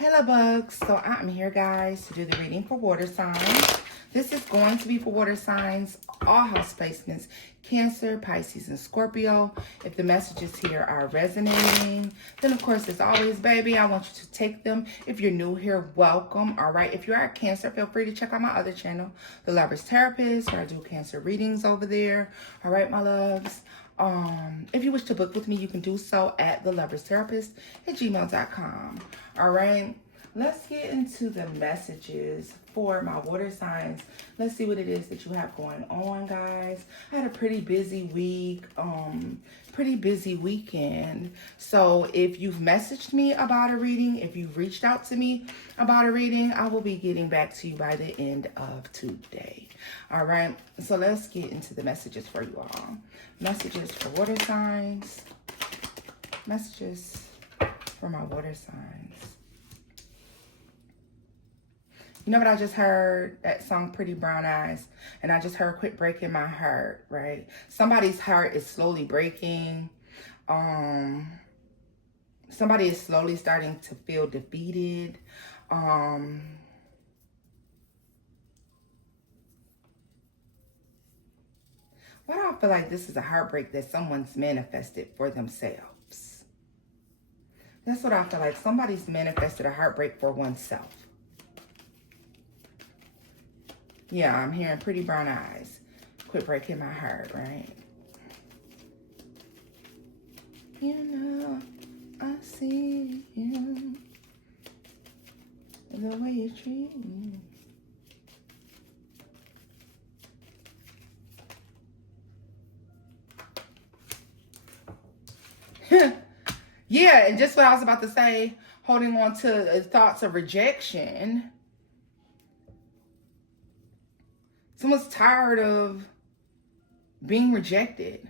Hello bugs. So I'm here guys to do the reading for water signs. This is going to be for water signs, all house placements, Cancer, Pisces, and Scorpio. If the messages here are resonating, then of course, as always, baby, I want you to take them. If you're new here, welcome. All right. If you are a Cancer, feel free to check out my other channel, The Lover's Therapist, where I do Cancer readings over there. All right, my loves. If you wish to book with me, you can do so at theloverstherapist@gmail.com. All right, let's get into the messages for my water signs. Let's see what it is that you have going on, guys. I had a pretty busy week, pretty busy weekend. So if you've messaged me about a reading, if you've reached out to me about a reading, I will be getting back to you by the end of today. All right, so let's get into the messages for you all. Messages for water signs. Messages for my water signs. You know what I just heard? That song, Pretty Brown Eyes. And I just heard Quit Breaking My Heart, right? Somebody's heart is slowly breaking. Somebody is slowly starting to feel defeated. Why do I feel like this is a heartbreak that someone's manifested for themselves? That's what I feel like. Somebody's manifested a heartbreak for oneself. Yeah, I'm hearing Pretty Brown Eyes. Quit breaking my heart, right? You know, I see you. The way you treat me. Yeah, and just what I was about to say, holding on to thoughts of rejection. Someone's tired of being rejected.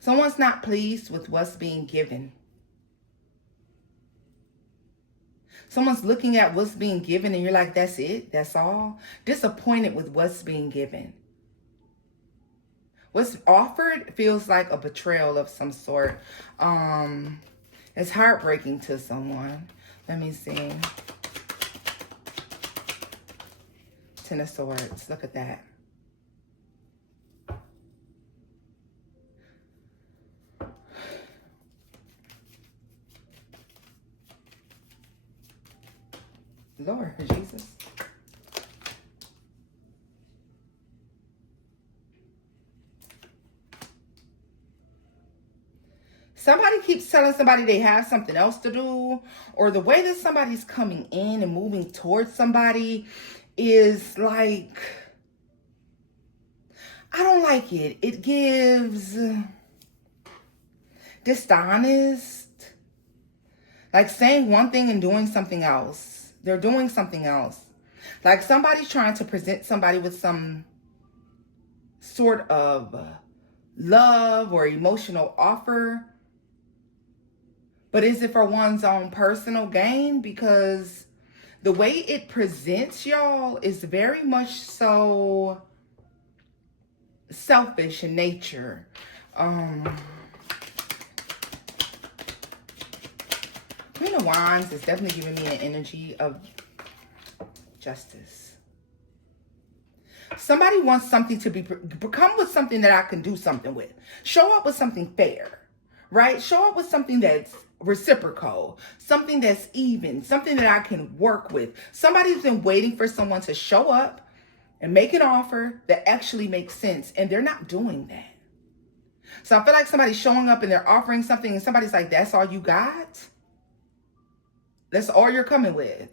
Someone's not pleased with what's being given. Someone's looking at what's being given and you're like, that's it? That's all? Disappointed with what's being given. What's offered feels like a betrayal of some sort. It's heartbreaking to someone. Let me see. Ten of Swords. Look at that. Lord Jesus. Somebody keeps telling somebody they have something else to do, or the way that somebody's coming in and moving towards somebody is like, I don't like it. It gives dishonest, like saying one thing and doing something else. They're doing something else. Like somebody's trying to present somebody with some sort of love or emotional offer. But is it for one's own personal gain? Because the way it presents, y'all, is very much so selfish in nature. Queen of Wands is definitely giving me an energy of justice. Somebody wants something to come with something that I can do something with. Show up with something fair, right? Show up with something that's reciprocal, something that's even, something that I can work with. Somebody's been waiting for someone to show up and make an offer that actually makes sense, and they're not doing that. So I feel like somebody's showing up and they're offering something and somebody's like, that's all you got? That's all you're coming with?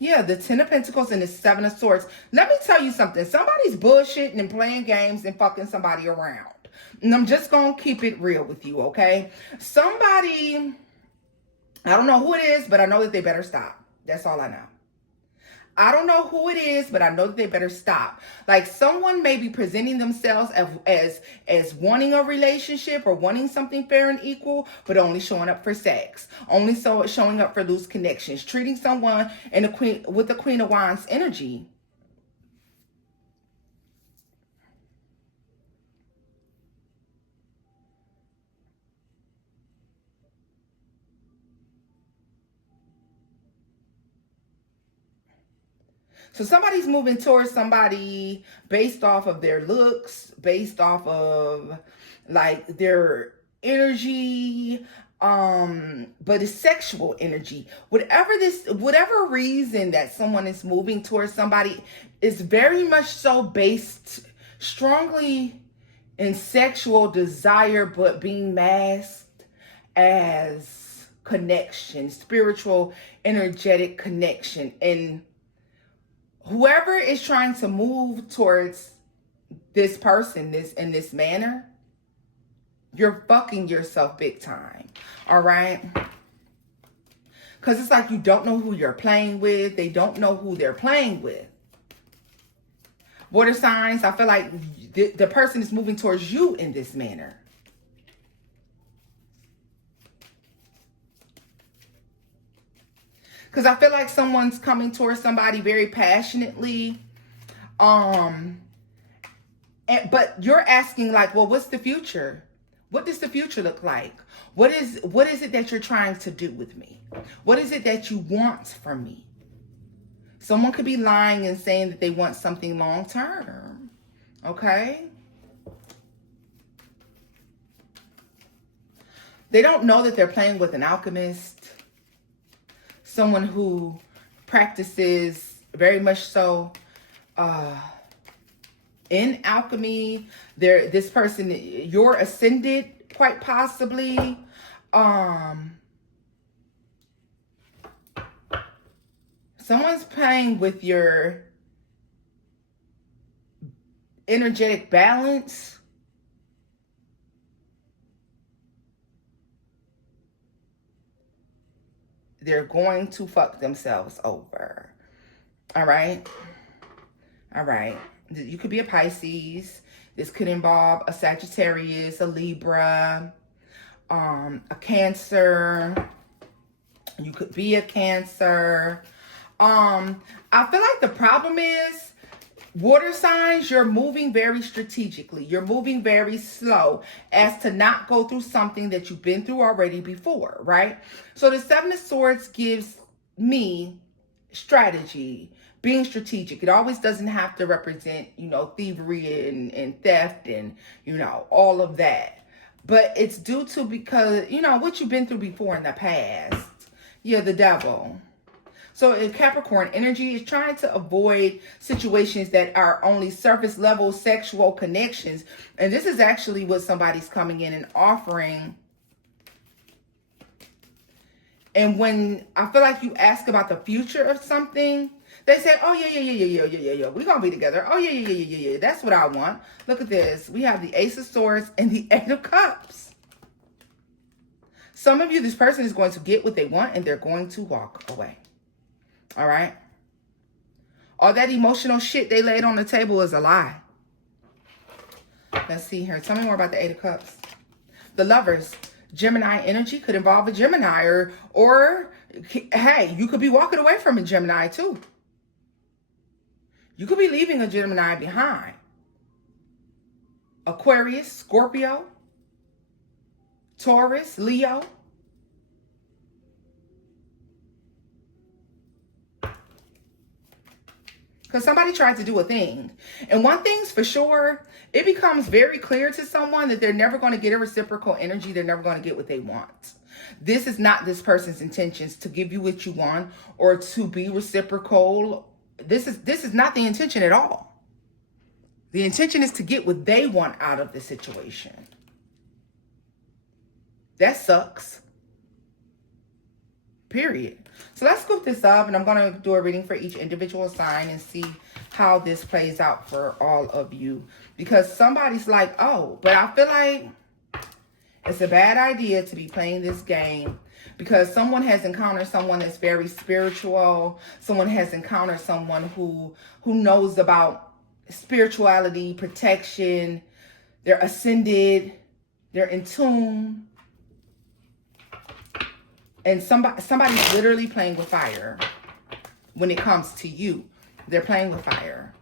Yeah, the Ten of Pentacles and the Seven of Swords. Let me tell you something. Somebody's bullshitting and playing games and fucking somebody around. And I'm just going to keep it real with you, okay? Somebody, I don't know who it is, but I know that they better stop. That's all I know. I don't know who it is, but I know that they better stop. Like someone may be presenting themselves as wanting a relationship or wanting something fair and equal, but only showing up for sex. Only showing up for loose connections. Treating someone with the Queen of Wands energy So somebody's moving towards somebody based off of their looks, based off of like their energy, but it's sexual energy. Whatever reason that someone is moving towards somebody is very much so based strongly in sexual desire, but being masked as connection, spiritual, energetic connection. And whoever is trying to move towards this person in this manner, you're fucking yourself big time. All right? Because it's like you don't know who you're playing with. They don't know who they're playing with. Water signs, I feel like the person is moving towards you in this manner. Because I feel like someone's coming towards somebody very passionately. But you're asking like, well, what's the future? What does the future look like? What is it that you're trying to do with me? What is it that you want from me? Someone could be lying and saying that they want something long term. Okay? They don't know that they're playing with an alchemist. Someone who practices very much so in alchemy. This person, you're ascended quite possibly. Someone's playing with your energetic balance. They're going to fuck themselves over. All right? All right. You could be a Pisces. This could involve a Sagittarius, a Libra, a Cancer. You could be a Cancer. I feel like the problem is water signs, you're moving very strategically. You're moving very slow as to not go through something that you've been through already before, right? So the Seven of Swords gives me strategy, being strategic. It always doesn't have to represent, thievery and theft and, all of that. But it's due to because, what you've been through before in the past. You're the devil. So in Capricorn, energy is trying to avoid situations that are only surface level sexual connections. And this is actually what somebody's coming in and offering. And when I feel like you ask about the future of something, they say, oh, yeah. We're going to be together. Oh, yeah. That's what I want. Look at this. We have the Ace of Swords and the Eight of Cups. Some of you, this person is going to get what they want and they're going to walk away. All right. All that emotional shit they laid on the table is a lie. Let's see here. Tell me more about the Eight of Cups. The Lovers. Gemini energy could involve a Gemini or hey, you could be walking away from a Gemini too. You could be leaving a Gemini behind. Aquarius, Scorpio, Taurus, Leo. Because somebody tried to do a thing. And one thing's for sure, it becomes very clear to someone that they're never going to get a reciprocal energy. They're never going to get what they want. This is not this person's intentions to give you what you want or to be reciprocal. This is not the intention at all. The intention is to get what they want out of the situation. That sucks. Period. So let's scoop this up and I'm going to do a reading for each individual sign and see how this plays out for all of you. Because somebody's like, oh, but I feel like it's a bad idea to be playing this game because someone has encountered someone that's very spiritual. Someone has encountered someone who knows about spirituality, protection. They're ascended. They're in tune. And somebody's literally playing with fire when it comes to you. They're playing with fire.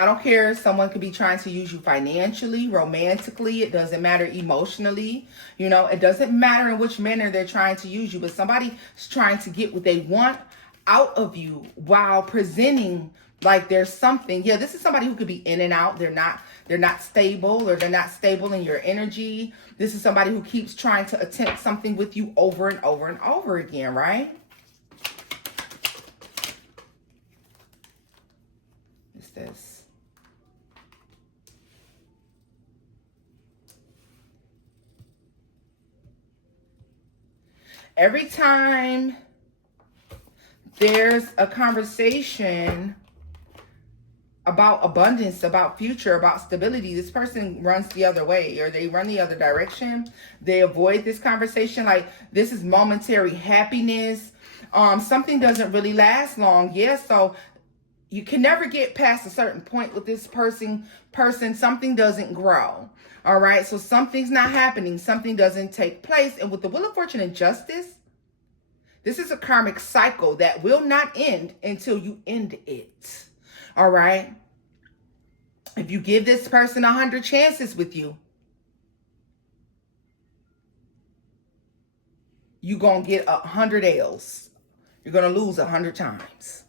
I don't care. Someone could be trying to use you financially, romantically. It doesn't matter, emotionally. You know, it doesn't matter in which manner they're trying to use you. But somebody's trying to get what they want out of you while presenting like there's something. Yeah, this is somebody who could be in and out. They're not stable, or they're not stable in your energy. This is somebody who keeps trying to attempt something with you over and over and over again, right? What's this? Every time there's a conversation about abundance, about future, about stability, this person runs the other way, or they run the other direction. They avoid this conversation. Like, this is momentary happiness. Something doesn't really last long. Yeah, so you can never get past a certain point with this person. Something doesn't grow. All right, so something's not happening. Something doesn't take place. And with the Wheel of Fortune and Justice, this is a karmic cycle that will not end until you end it. All right. If you give this person 100 chances with you, you're going to get 100 L's. You're going to lose 100 times.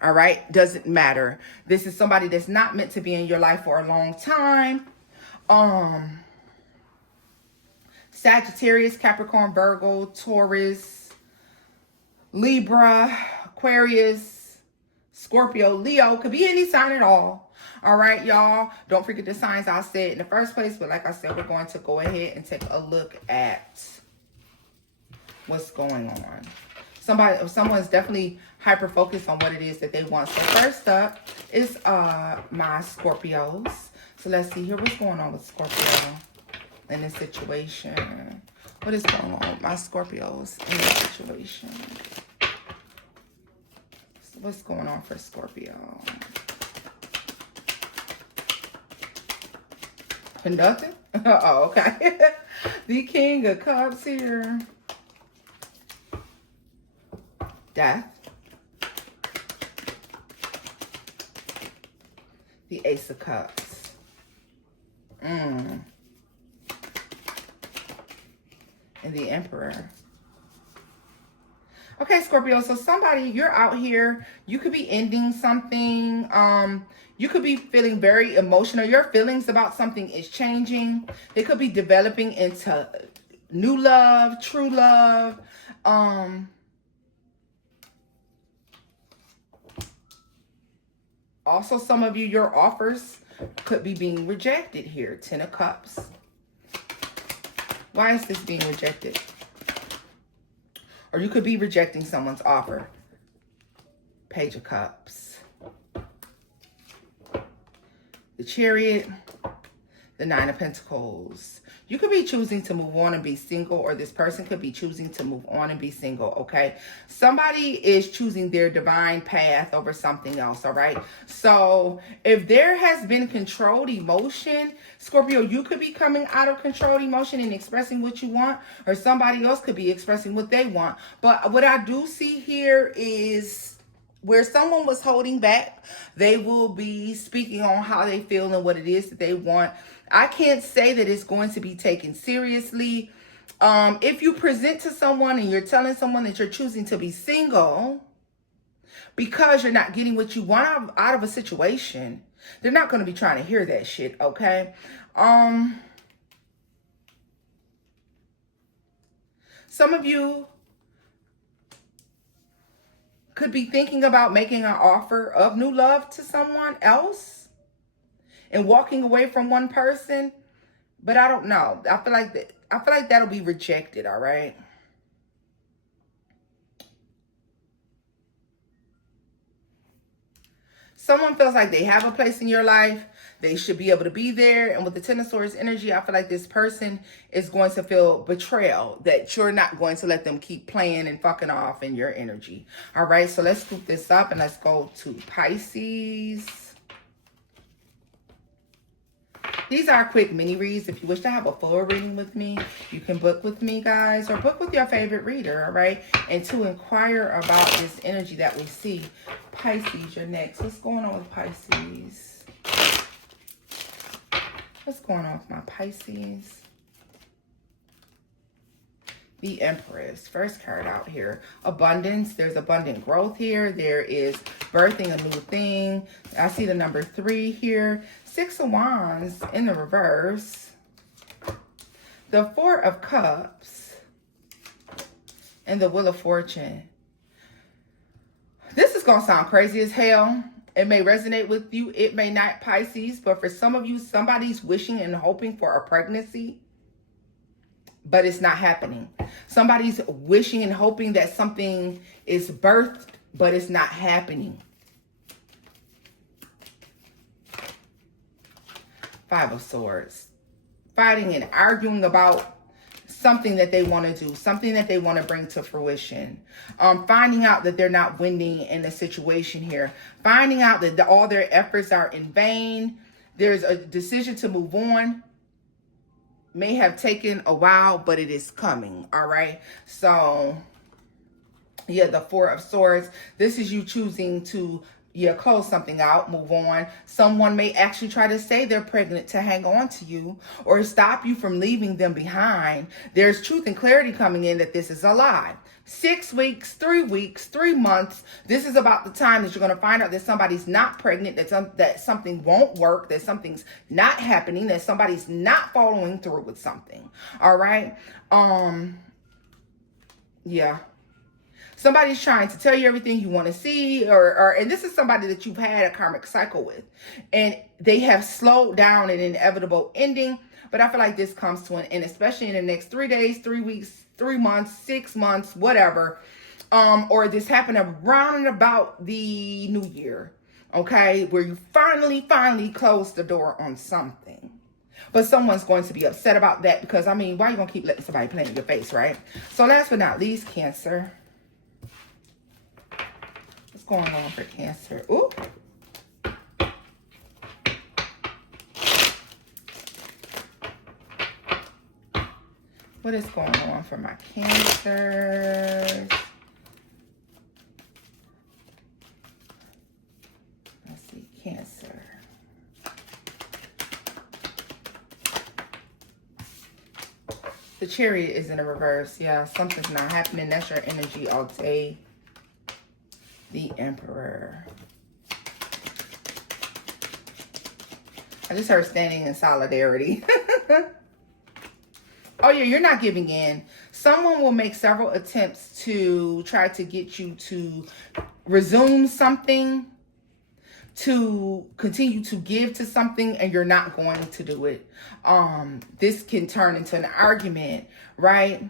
All right. Doesn't matter. This is somebody that's not meant to be in your life for a long time. Sagittarius, Capricorn, Virgo, Taurus, Libra, Aquarius, Scorpio, Leo. Could be any sign at all. All right, y'all. Don't forget the signs I said in the first place. But like I said, we're going to go ahead and take a look at what's going on. Someone's definitely hyper focused on what it is that they want. So first up is my Scorpios. So let's see here what's going on with Scorpio in this situation. What is going on with my Scorpios in this situation? So what's going on for Scorpio? Nothing? Oh, okay. The King of Cups here. Death. The Ace of Cups. And the Emperor. Okay, Scorpio, so somebody, you're out here, you could be ending something. You could be feeling very emotional. Your feelings about something is changing. They could be developing into new love, true love. Also, some of you, your offers could be being rejected here. 10 of Cups. Why is this being rejected? Or you could be rejecting someone's offer. Page of Cups. The Chariot. The Nine of Pentacles. You could be choosing to move on and be single, or this person could be choosing to move on and be single, okay? Somebody is choosing their divine path over something else, all right? So if there has been controlled emotion, Scorpio, you could be coming out of controlled emotion and expressing what you want, or somebody else could be expressing what they want. But what I do see here is where someone was holding back, they will be speaking on how they feel and what it is that they want. I can't say that it's going to be taken seriously. If you present to someone and you're telling someone that you're choosing to be single because you're not getting what you want out of a situation, they're not going to be trying to hear that shit, okay? Some of you could be thinking about making an offer of new love to someone else and walking away from one person, but I don't know. I feel like that'll be rejected, all right? Someone feels like they have a place in your life. They should be able to be there. And with the Ten of Swords energy, I feel like this person is going to feel betrayal, that you're not going to let them keep playing and fucking off in your energy. All right, so let's scoop this up and let's go to Pisces. These are quick mini reads. If you wish to have a full reading with me, you can book with me, guys, or book with your favorite reader, all right? And to inquire about this energy that we see. Pisces, you're next. What's going on with Pisces? What's going on with my Pisces? The Empress. First card out here. Abundance. There's abundant growth here. There is birthing a new thing. I see the number 3 here. 6 of Wands in the reverse. The 4 of Cups. And the Wheel of Fortune. This is going to sound crazy as hell. It may resonate with you. It may not, Pisces. But for some of you, somebody's wishing and hoping for a pregnancy, but it's not happening. Somebody's wishing and hoping that something is birthed, but it's not happening. 5 of Swords. Fighting and arguing about something that they want to do, something that they want to bring to fruition. Finding out that they're not winning in a situation here. Finding out that all their efforts are in vain. There's a decision to move on. May have taken a while, but it is coming. All right. So, yeah, the 4 of Swords. This is you choosing to, close something out, move on. Someone may actually try to say they're pregnant to hang on to you or stop you from leaving them behind. There's truth and clarity coming in that this is a lie. 6 weeks, 3 weeks, 3 months. This is about the time that you're going to find out that somebody's not pregnant, that something won't work, that something's not happening, that somebody's not following through with something. All right. Yeah. Somebody's trying to tell you everything you want to see, and this is somebody that you've had a karmic cycle with, and they have slowed down an inevitable ending. But I feel like this comes to an end, especially in the next 3 days, 3 weeks, 3 months, 6 months, whatever. Or this happened around and about the new year, okay, where you finally close the door on something. But someone's going to be upset about that because, I mean, why are you going to keep letting somebody play in your face, right? So last but not least, Cancer. What's going on for Cancer? Ooh. What is going on for my Cancers? Let's see, Cancer. The Chariot is in a reverse. Yeah, something's not happening. That's your energy all day. The Emperor. I just heard standing in solidarity. Oh, yeah, you're not giving in. Someone will make several attempts to try to get you to resume something, to continue to give to something, and you're not going to do it. This can turn into an argument, right?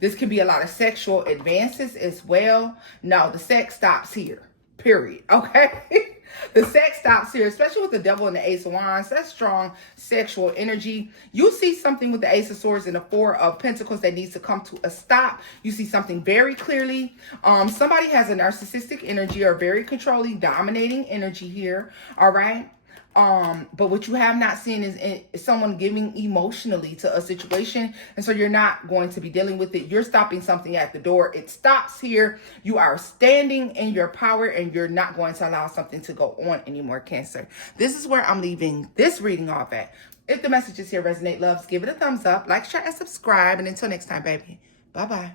This can be a lot of sexual advances as well. No, the sex stops here, period, okay? The sex stops here, especially with the Devil and the Ace of Wands. That's strong sexual energy. You see something with the Ace of Swords and the 4 of Pentacles that needs to come to a stop. You see something very clearly. Somebody has a narcissistic energy or very controlling, dominating energy here, all right? But what you have not seen is someone giving emotionally to a situation. And so you're not going to be dealing with it. You're stopping something at the door. It stops here. You are standing in your power and you're not going to allow something to go on anymore, Cancer. This is where I'm leaving this reading off at. If the messages here resonate, loves, give it a thumbs up, like, share, and subscribe. And until next time, baby, bye-bye.